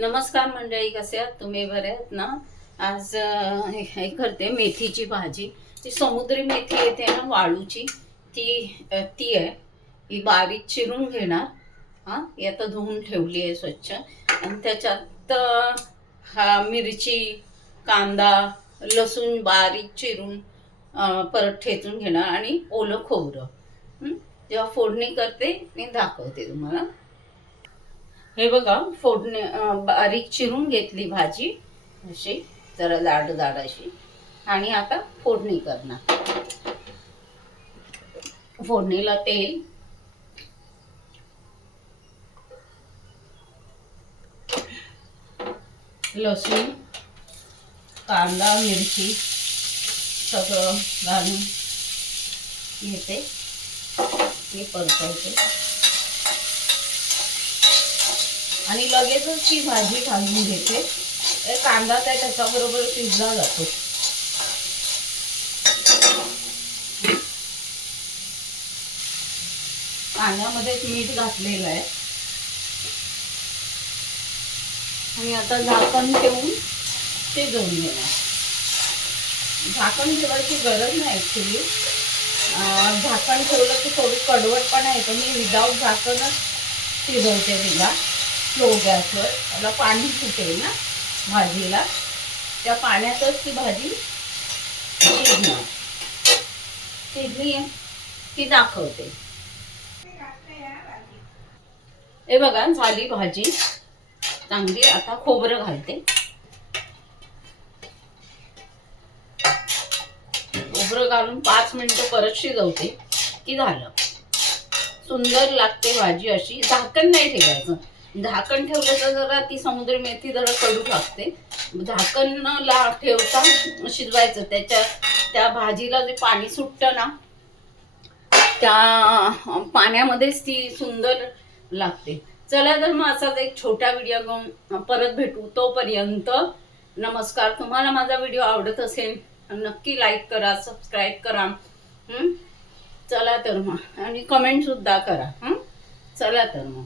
नमस्कार मंडळी, कसे आहात तुम्ही? बरे आहात ना? आज हे करते मेथीची भाजी. ती समुद्री मेथी येते ना, वाळूची, ती आहे. ही बारीक चिरून घेणार. हां, ही आता धुवून ठेवली आहे स्वच्छ. आणि त्याच्यात हा मिरची, कांदा, लसूण बारीक चिरून परत ठेचून घेणार आणि ओलं खोबरं. जेव्हा फोडणी करते मी दाखवते तुम्हाला. हे बघा, फोडणी बारीक चिरून घेतली भाजी, अशी जरा जाड जाड अशी. आणि आता फोडणी करणार. फोडणीला तेल, लसूण, कांदा, मिरची सगळं घालून घेते. मी परतवते आणि लगेचच ती भाजी घालून घेते. कांदा काय त्याच्याबरोबर शिजला जातो. कांद्यामध्ये मीठ घातलेलं आहे आणि आता झाकण ठेवून शिजवून घेणार. झाकण ठेवायची गरज नाही ॲक्च्युली. झाकण ठेवलं की थोडी कडवटपणा येतो. मी विदाऊट झाकणच शिजवते तिला स्लो गॅसवर. त्याला पाणी सुटेल ना भाजीला, त्या पाण्यातच ती भाजी शिजणार. शिजली ती दाखवते. हे बघा, झाली भाजी चांगली. आता खोबरं घालते. खोबरं घालून 5 मिनिटं परत शिजवते की झालं. सुंदर लागते भाजी अशी. झाकण नाही ठेवायचं. झाकण ठेवलं तर जरा ती समुद्री मेथी जरा कडू लागते. झाकण न ठेवता शिजवायचं. त्या भाजीला जे पाणी सुटतं ना, त्या पाण्यामध्येच ती सुंदर लागते. चला तर मग असाच एक छोटा व्हिडिओ घेऊन परत भेटू. तोपर्यंत नमस्कार. तुम्हाला माझा व्हिडिओ आवडत असेल नक्की लाईक करा, सबस्क्राईब करा. चला तर मग, आणि कमेंट सुद्धा करा. चला तर मग.